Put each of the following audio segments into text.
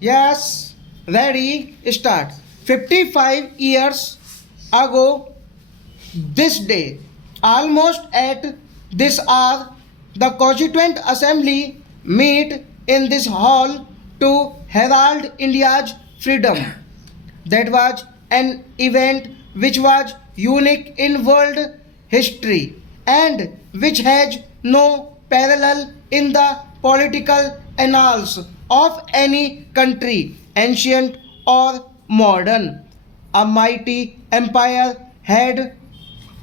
Yes, ready, start. 55 years ago, this day, almost at this hour, the Constituent Assembly meet in this hall to herald India's freedom. That was an event which was unique in world history and which has no parallel in the political annals of any country, ancient or modern. A mighty empire had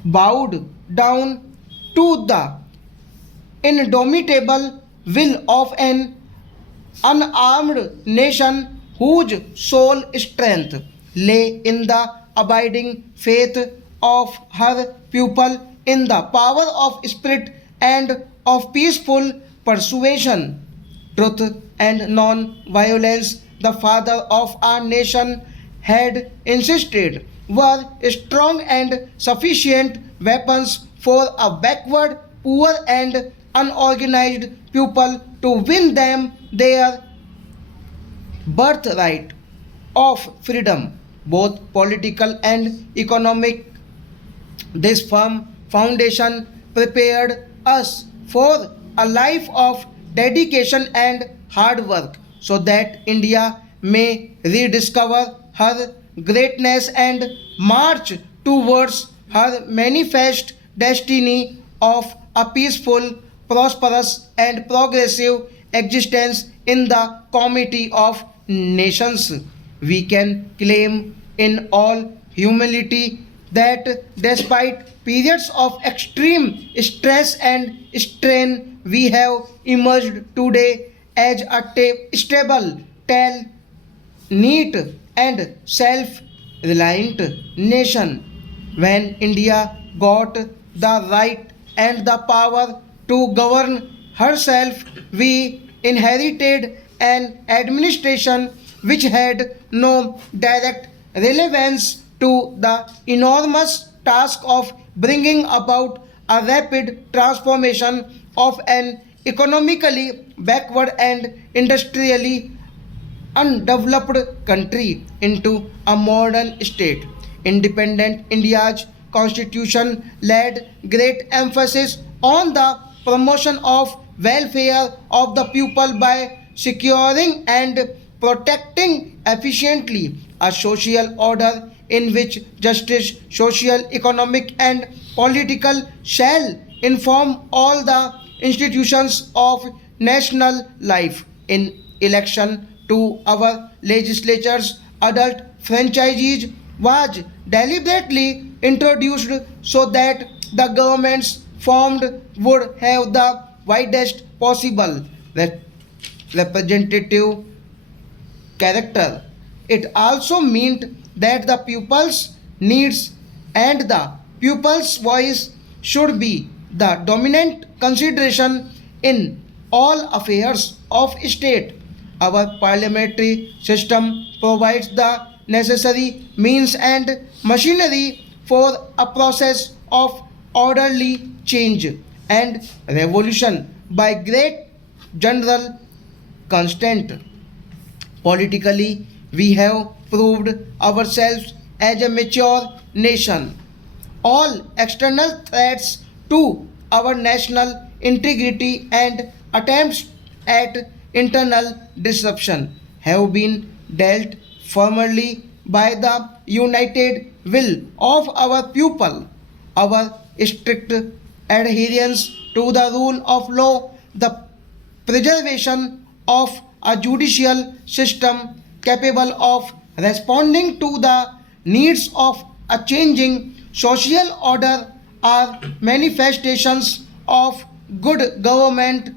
bowed down to the indomitable will of an unarmed nation whose sole strength lay in the abiding faith of her people, in the power of spirit and of peaceful persuasion. Truth and non-violence, the father of our nation had insisted, were strong and sufficient weapons for a backward, poor and unorganized people to win them their birthright of freedom, both political and economic. This firm foundation prepared us for a life of dedication and hard work so that India may rediscover her greatness and march towards her manifest destiny of a peaceful, prosperous, and progressive existence in the comity of nations. We can claim in all humility that despite periods of extreme stress and strain, we have emerged today as a stable, tall, neat, and self reliant nation. When India got the right and the power to govern herself, we inherited an administration which had no direct relevance to the enormous task of bringing about a rapid transformation of an economically backward and industrially undeveloped country into a modern state. Independent India's constitution laid great emphasis on the promotion of welfare of the people by securing and protecting efficiently a social order in which justice, social, economic, and political shall inform all the institutions of national life. In election to our legislatures, adult franchises was deliberately introduced so that the governments formed would have the widest possible representative character. It also meant that the pupil's needs and the pupil's voice should be the dominant consideration in all affairs of state. Our parliamentary system provides the necessary means and machinery for a process of orderly change and revolution by great general constant. Politically, we have proved ourselves as a mature nation. All external threats to our national integrity and attempts at internal disruption have been dealt firmly by the united will of our people. Our strict adherence to the rule of law, the preservation of a judicial system capable of responding to the needs of a changing social order are manifestations of good government.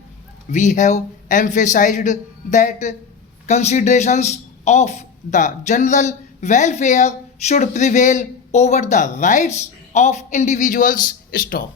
We have emphasized that considerations of the general welfare should prevail over the rights of individuals. Stop.